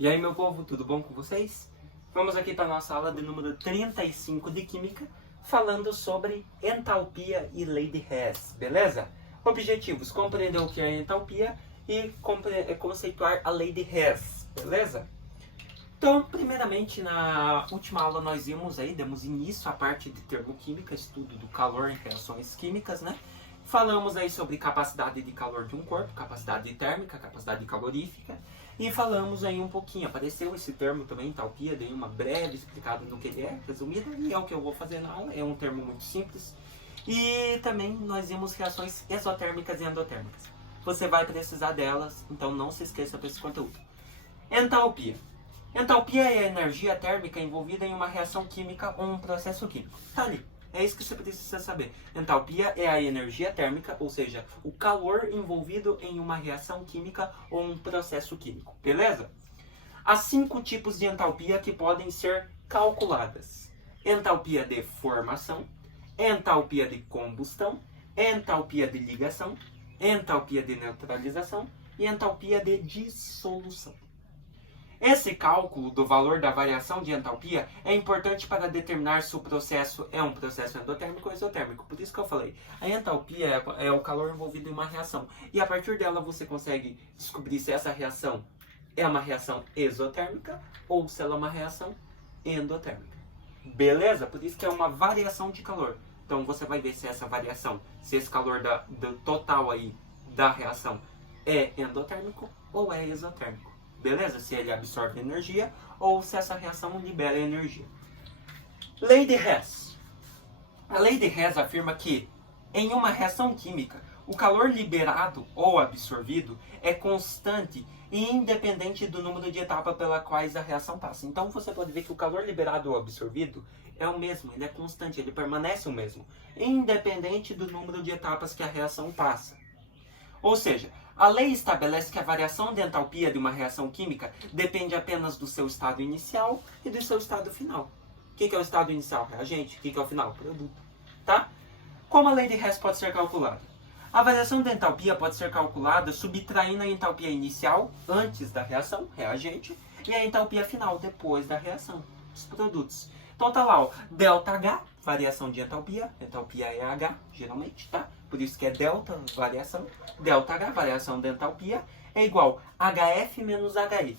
E aí, meu povo, tudo bom com vocês? Vamos aqui para a nossa aula de número 35 de Química, falando sobre entalpia e lei de Hess, beleza? Objetivos: compreender o que é entalpia e conceituar a lei de Hess, beleza? Então, primeiramente, na última aula nós demos início à parte de termoquímica, estudo do calor em reações químicas, né? Falamos aí sobre capacidade de calor de um corpo, capacidade térmica, capacidade calorífica, e falamos aí um pouquinho, apareceu esse termo também, entalpia, dei uma breve explicada no que ele é, resumida, e é o que eu vou fazer na aula, é um termo muito simples. E também nós vimos reações exotérmicas e endotérmicas. Você vai precisar delas, então não se esqueça desse conteúdo. Entalpia. Entalpia é a energia térmica envolvida em uma reação química ou um processo químico. Tá ali. É isso que você precisa saber. Entalpia é a energia térmica, ou seja, o calor envolvido em uma reação química ou um processo químico. Beleza? Há 5 tipos de entalpia que podem ser calculadas: entalpia de formação, entalpia de combustão, entalpia de ligação, entalpia de neutralização e entalpia de dissolução. Esse cálculo do valor da variação de entalpia é importante para determinar se o processo é um processo endotérmico ou exotérmico. Por isso que eu falei, a entalpia é o calor envolvido em uma reação. E a partir dela você consegue descobrir se essa reação é uma reação exotérmica ou se ela é uma reação endotérmica. Beleza? Por isso que é uma variação de calor. Então você vai ver se essa variação, se esse calor do total aí da reação é endotérmico ou é exotérmico. Beleza? Se ele absorve energia ou se essa reação libera energia. Lei de Hess. A lei de Hess afirma que, em uma reação química, o calor liberado ou absorvido é constante e independente do número de etapas pelas quais a reação passa. Então você pode ver que o calor liberado ou absorvido é o mesmo, ele é constante, ele permanece o mesmo, independente do número de etapas que a reação passa. Ou seja, a lei estabelece que a variação de entalpia de uma reação química depende apenas do seu estado inicial e do seu estado final. O que é o estado inicial? Reagente. O que é o final? Produto. Tá? Como a lei de Hess pode ser calculada? A variação de entalpia pode ser calculada subtraindo a entalpia inicial, antes da reação, reagente, e a entalpia final, depois da reação, os produtos. Então tá lá, ó, ΔH, variação de entalpia é H, geralmente, tá? Por isso que é delta, variação. ΔH, variação de entalpia, é igual a HF menos HI.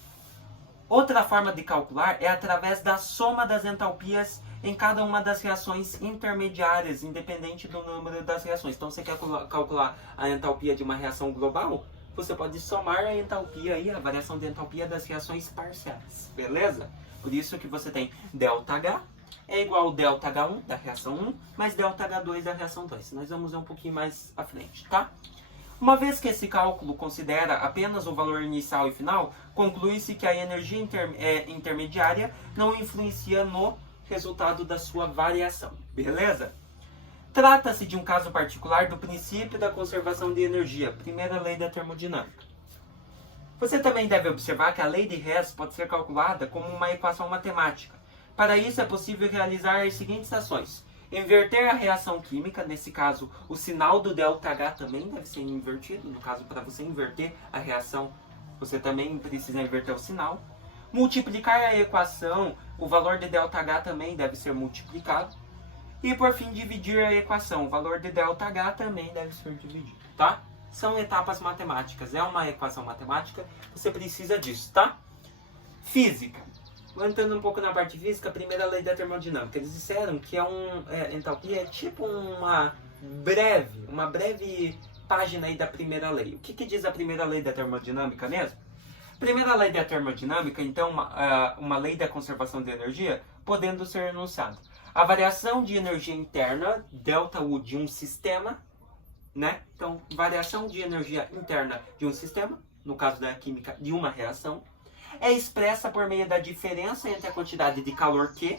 Outra forma de calcular é através da soma das entalpias em cada uma das reações intermediárias, independente do número das reações. Então, você quer calcular a entalpia de uma reação global? Você pode somar a entalpia e a variação de entalpia das reações parciais, beleza? Por isso que você tem ΔH é igual ao ΔH1 da reação 1, mais ΔH2 da reação 2. Nós vamos ver um pouquinho mais à frente, tá? Uma vez que esse cálculo considera apenas o valor inicial e final, conclui-se que a energia intermediária não influencia no resultado da sua variação, beleza? Trata-se de um caso particular do princípio da conservação de energia, primeira lei da termodinâmica. Você também deve observar que a lei de Hess pode ser calculada como uma equação matemática. Para isso é possível realizar as seguintes ações: inverter a reação química, nesse caso o sinal do ΔH também deve ser invertido, no caso para você inverter a reação você também precisa inverter o sinal. Multiplicar a equação, o valor de ΔH também deve ser multiplicado. E por fim dividir a equação, o valor de ΔH também deve ser dividido, tá? São etapas matemáticas, é uma equação matemática, você precisa disso, tá? Física. Entrando um pouco na parte física, a primeira lei da termodinâmica. Eles disseram que entalpia é tipo uma breve página aí da primeira lei. O que diz a primeira lei da termodinâmica mesmo? Primeira lei da termodinâmica, então, uma lei da conservação de energia, podendo ser enunciada: a variação de energia interna, ΔU, de um sistema, né? Então, variação de energia interna de um sistema, no caso da química, de uma reação, é expressa por meio da diferença entre a quantidade de calor Q,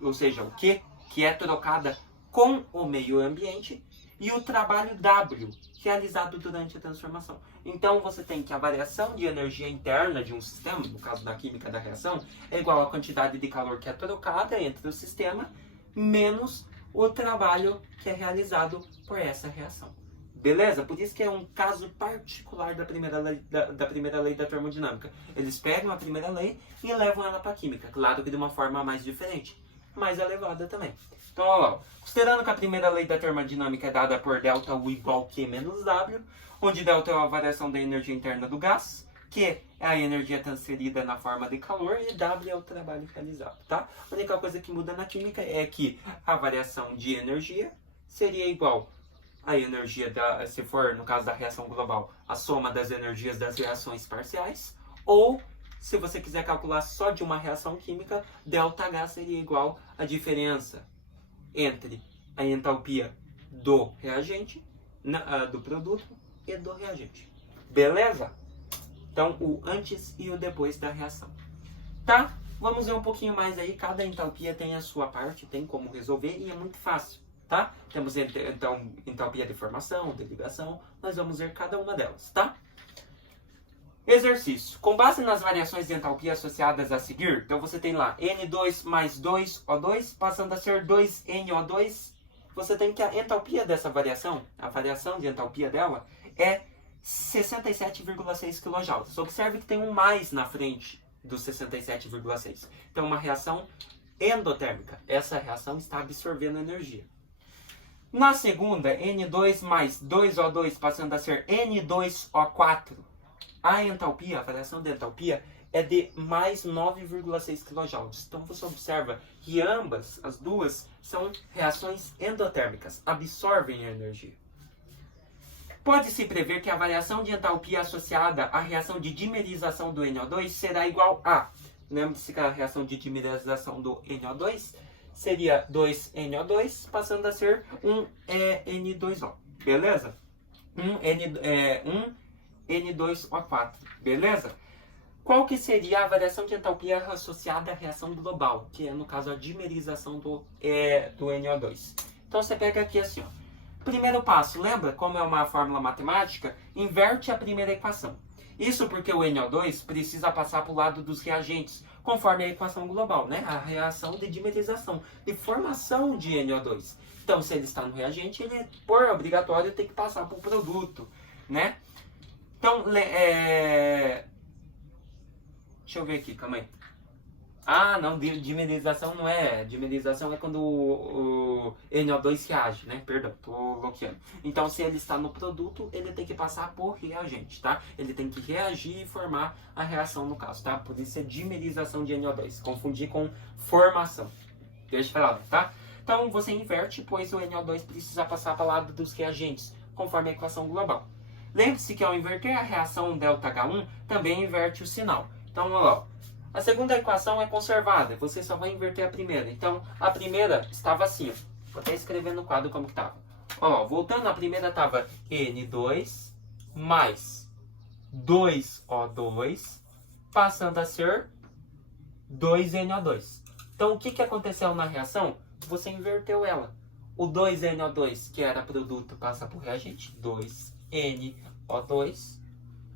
ou seja, o Q, que é trocada com o meio ambiente, e o trabalho W, realizado durante a transformação. Então, você tem que a variação de energia interna de um sistema, no caso da química da reação, é igual à quantidade de calor que é trocada entre o sistema, menos o trabalho que é realizado por essa reação. Beleza? Por isso que é um caso particular da primeira lei da termodinâmica. Eles pegam a primeira lei e levam ela para a química. Claro que de uma forma mais diferente, mais elevada também. Então, olha lá. Considerando que a primeira lei da termodinâmica é dada por ΔU igual Q menos W, onde ΔU é a variação da energia interna do gás, Q é a energia transferida na forma de calor e W é o trabalho realizado, tá? A única coisa que muda na química é que a variação de energia seria igual à energia se for, no caso da reação global, a soma das energias das reações parciais, ou, se você quiser calcular só de uma reação química, ΔH seria igual à diferença entre a entalpia do reagente, do produto e do reagente. Beleza? Então, o antes e o depois da reação. Tá? Vamos ver um pouquinho mais aí. Cada entalpia tem a sua parte, tem como resolver e é muito fácil. Tá? Temos então entalpia de formação, de ligação. Nós vamos ver cada uma delas. Tá? Exercício. Com base nas variações de entalpia associadas a seguir, então você tem lá N2 mais 2O2 passando a ser 2NO2. Você tem que a entalpia dessa variação, a variação de entalpia dela, é 67,6 kJ. Observe que tem um mais na frente do 67,6. Então, uma reação endotérmica. Essa reação está absorvendo energia. Na segunda, N2 mais 2O2 passando a ser N2O4. A entalpia, a variação de entalpia, é de mais 9,6 kJ. Então, você observa que ambas, as duas, são reações endotérmicas, absorvem a energia. Pode-se prever que a variação de entalpia associada à reação de dimerização do NO2 será igual a... Lembre-se que a reação de dimerização do NO2 seria 2NO2 passando a ser 1N2O. Beleza? 1N2O4. Beleza? Qual que seria a variação de entalpia associada à reação global? Que é, no caso, a dimerização do NO2. Então, você pega aqui assim, ó. Primeiro passo, lembra como é uma fórmula matemática? Inverte a primeira equação. Isso porque o NO2 precisa passar para o lado dos reagentes, conforme a equação global, né? A reação de dimerização, de formação de NO2. Então, se ele está no reagente, ele, por obrigatório, tem que passar para o produto, né? Então, deixa eu ver aqui, calma aí. Ah, não, dimerização não é. Dimerização é quando o NO2 reage, né? Perdão, tô bloqueando. Então, se ele está no produto, ele tem que passar por reagente, tá? Ele tem que reagir e formar a reação no caso, tá? Por isso é dimerização de NO2. Confundir com formação. Deixa eu falar, tá? Então, você inverte, pois o NO2 precisa passar para o lado dos reagentes, conforme a equação global. Lembre-se que ao inverter a reação ΔH1, também inverte o sinal. Então, ó, a segunda equação é conservada, você só vai inverter a primeira. Então, a primeira estava assim, ó. Vou até escrever no quadro como que estava. Ó, voltando, a primeira estava N2 mais 2O2, passando a ser 2NO2. Então, o que aconteceu na reação? Você inverteu ela. O 2NO2, que era produto, passa por reagente, 2NO2.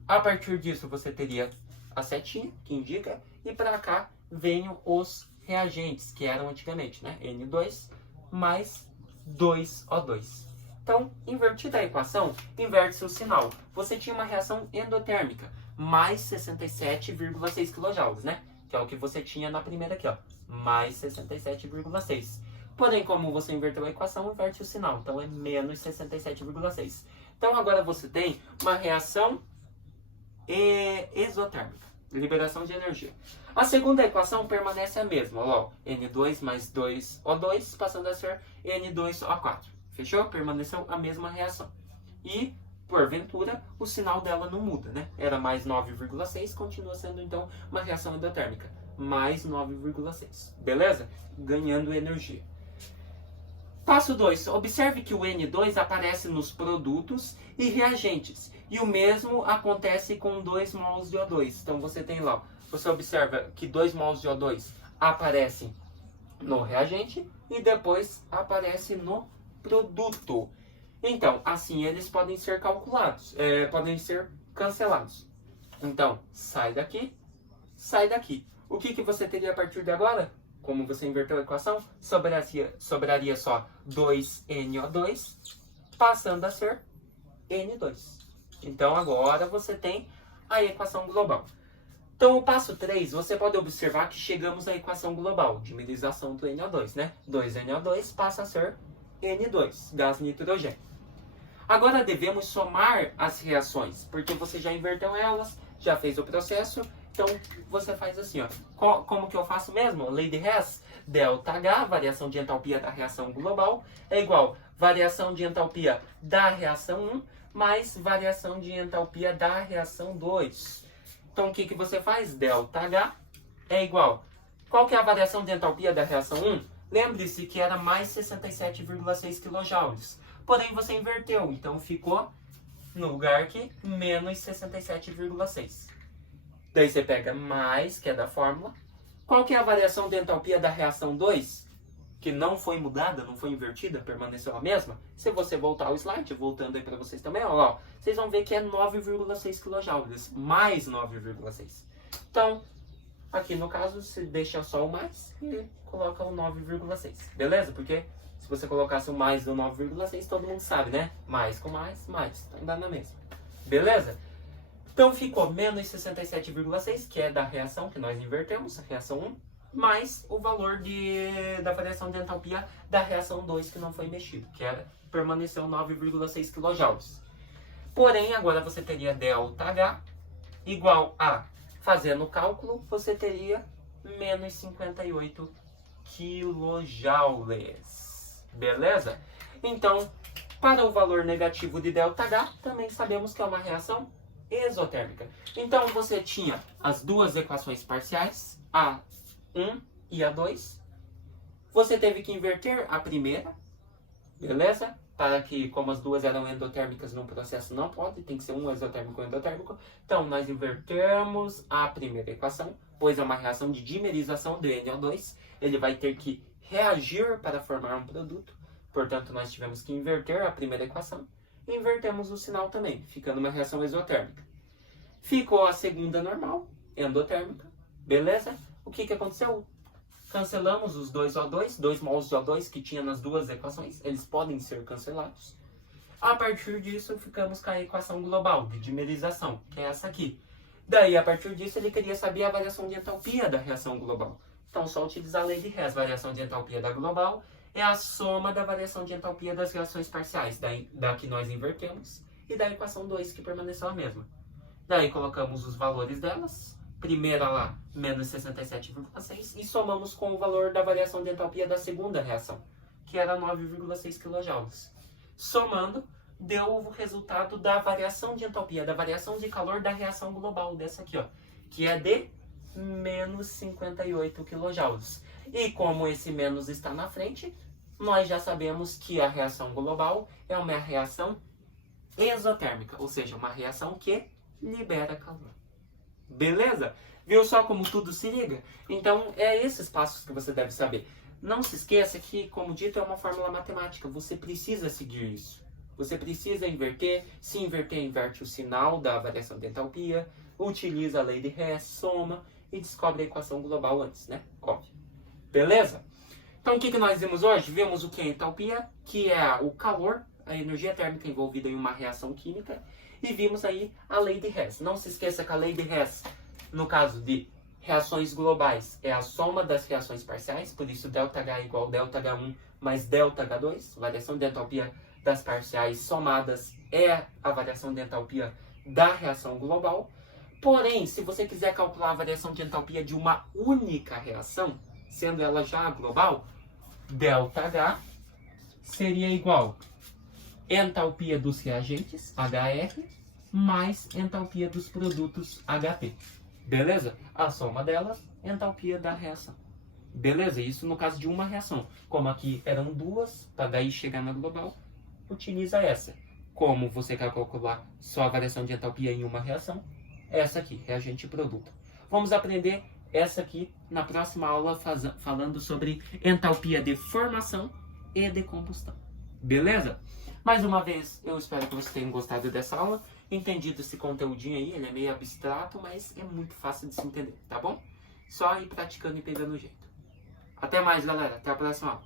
A partir disso, você teria a setinha, que indica, e para cá vêm os reagentes, que eram antigamente, né? N2 mais 2O2. Então, invertida a equação, inverte-se o sinal. Você tinha uma reação endotérmica, mais 67,6 kJ, né? Que é o que você tinha na primeira aqui, ó. Mais 67,6. Porém, como você inverteu a equação, inverte o sinal. Então, é menos 67,6. Então, agora você tem uma reação exotérmica. Liberação de energia. A segunda equação permanece a mesma. Ó, N2 mais 2O2 passando a ser N2O4. Fechou? Permaneceu a mesma reação. E, porventura, o sinal dela não muda, né? Era mais 9,6, continua sendo então uma reação endotérmica. Mais 9,6. Beleza? Ganhando energia. Passo 2. Observe que o N2 aparece nos produtos e reagentes. E o mesmo acontece com 2 mols de O2. Então você tem lá, você observa que 2 mols de O2 aparecem no reagente e depois aparece no produto. Então, assim eles podem ser calculados, podem ser cancelados. Então, sai daqui, sai daqui. O que você teria a partir de agora? Como você inverteu a equação, sobraria só 2NO2, passando a ser N2. Então agora você tem a equação global. Então o passo 3, você pode observar que chegamos à equação global, dimerização do NO2, né? 2NO2 passa a ser N2, gás nitrogênio. Agora devemos somar as reações, porque você já inverteu elas, já fez o processo, então você faz assim, ó. Como que eu faço mesmo? Lei de Hess, ΔH, variação de entalpia da reação global, é igual variação de entalpia da reação 1 mais variação de entalpia da reação 2. Então o que que você faz? ΔH é igual. Qual que é a variação de entalpia da reação 1? Lembre-se que era mais 67,6 kJ. Porém, você inverteu, então ficou no lugar que menos 67,6. Daí você pega mais, que é da fórmula. Qual que é a variação de entalpia da reação 2? Que não foi mudada, não foi invertida, permaneceu a mesma. Se você voltar ao slide, voltando aí para vocês também, ó, vocês vão ver que é 9,6 kJ, mais 9,6. Então, aqui no caso, você deixa só o mais e coloca o 9,6, beleza? Porque se você colocasse o mais do 9,6, todo mundo sabe, né? Mais com mais, então dá na mesma. Beleza? Então ficou menos 67,6, que é da reação que nós invertemos, a reação 1, mais o valor da variação de entalpia da reação 2, que não foi mexido, que permaneceu 9,6 kJ. Porém, agora você teria ΔH igual a, fazendo o cálculo, você teria menos 58 kJ. Beleza? Então, para o valor negativo de ΔH, também sabemos que é uma reação exotérmica. Então, você tinha as duas equações parciais, A1 e A2. Você teve que inverter a primeira, beleza? Para que, como as duas eram endotérmicas no processo, não pode, tem que ser um exotérmico ou endotérmico. Então, nós invertemos a primeira equação, pois é uma reação de dimerização do NO2. Ele vai ter que reagir para formar um produto. Portanto, nós tivemos que inverter a primeira equação. E invertemos o sinal também, ficando uma reação exotérmica. Ficou a segunda normal, endotérmica. Beleza? O que que aconteceu? Cancelamos os dois O2, 2 mols de O2 que tinha nas duas equações. Eles podem ser cancelados. A partir disso, ficamos com a equação global de dimerização, que é essa aqui. Daí, a partir disso, ele queria saber a variação de entalpia da reação global. Então, só utilizar a lei de Hess. Variação de entalpia da global é a soma da variação de entalpia das reações parciais, da que nós invertemos, e da equação 2, que permaneceu a mesma. Daí, colocamos os valores delas. Primeira lá, menos 67,6, e somamos com o valor da variação de entalpia da segunda reação, que era 9,6 kJ. Somando, deu o resultado da variação de entalpia, da variação de calor da reação global, dessa aqui, ó, que é de menos 58 kJ. E como esse menos está na frente, nós já sabemos que a reação global é uma reação exotérmica, ou seja, uma reação que libera calor. Beleza? Viu só como tudo se liga? Então, é esses passos que você deve saber. Não se esqueça que, como dito, é uma fórmula matemática. Você precisa seguir isso. Você precisa inverter. Se inverter, inverte o sinal da variação de entalpia. Utiliza a lei de Hess, soma e descobre a equação global antes, né? Óbvio. Beleza? Então, o que nós vimos hoje? Vimos o que é entalpia, que é o calor, a energia térmica envolvida em uma reação química. E vimos aí a lei de Hess. Não se esqueça que a lei de Hess, no caso de reações globais, é a soma das reações parciais. Por isso, ΔH é igual a ΔH1 mais ΔH2. Variação de entalpia das parciais somadas é a variação de entalpia da reação global. Porém, se você quiser calcular a variação de entalpia de uma única reação, sendo ela já global, ΔH seria igual entalpia dos reagentes, HR, mais entalpia dos produtos, HP. Beleza? A soma delas, entalpia da reação. Beleza? Isso no caso de uma reação. Como aqui eram duas, para daí chegar na global, utiliza essa. Como você quer calcular só a variação de entalpia em uma reação, essa aqui, reagente e produto. Vamos aprender essa aqui na próxima aula, falando sobre entalpia de formação e de combustão. Beleza? Mais uma vez, eu espero que vocês tenham gostado dessa aula, entendido esse conteúdinho aí, ele é meio abstrato, mas é muito fácil de se entender, tá bom? Só ir praticando e pegando o jeito. Até mais, galera. Até a próxima aula.